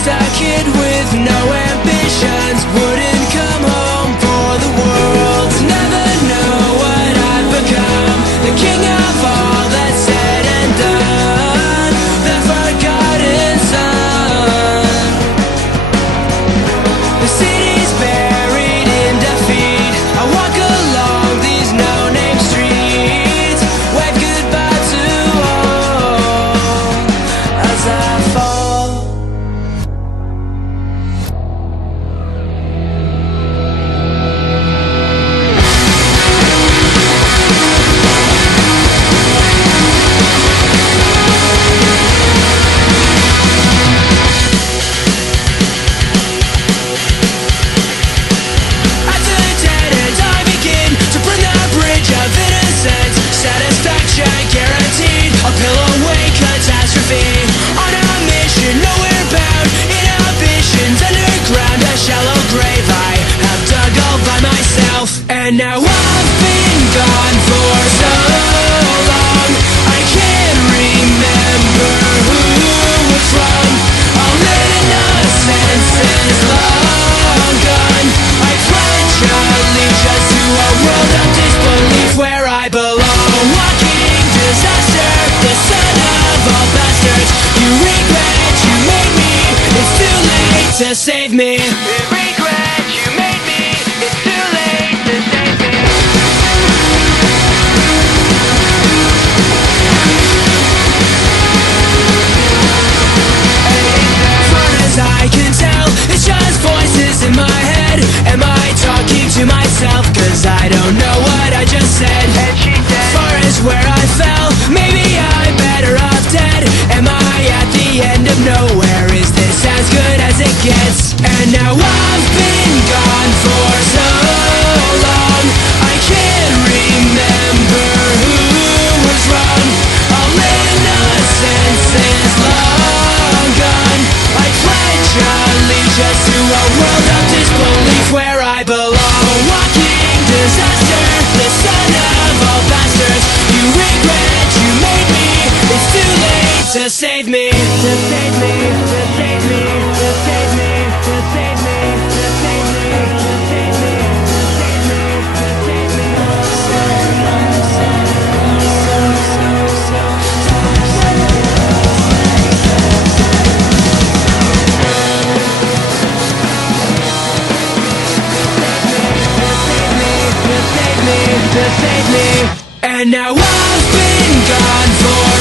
just a kid with no ambitions, wouldn't come home for the world. Never know what I've become, the king of all that's said and done, the forgotten son. The city's buried in defeat, I walk along these no-name streets, wave goodbye to all as I fall. At the dead end I begin to burn the bridge of innocence, satisfaction guaranteed, a pillow away catastrophe. On a mission, nowhere bound, inhibitions underground, a shallow grave I have dug all by myself. And now I've been gone for so long, I can't remember who was wrong. All innocence is long gone, I pledge allegiance to a world of disbelief where I belong. Walking disaster, the son of all bastards. You regret you made me, it's too late to save me. Regret you made me, it's too late to save me. As far as I can tell, it's just voices in my head. Am I talking to myself? Cause I don't know what I just said. And she said, as far as where I fell, maybe I'm better off dead. Am I at the end of nowhere? Is this as good as it gets? And now I've been gone for so long, I can't remember who was wrong. All innocence is long gone, I pledge allegiance to a world of disbelief where I belong. Walking disaster, the son of all bastards. You regret you made me, it's too late to save me. To save me, to save me, to save me, to save me, to save me, to save me, to save me, to save me. And now I've been gone for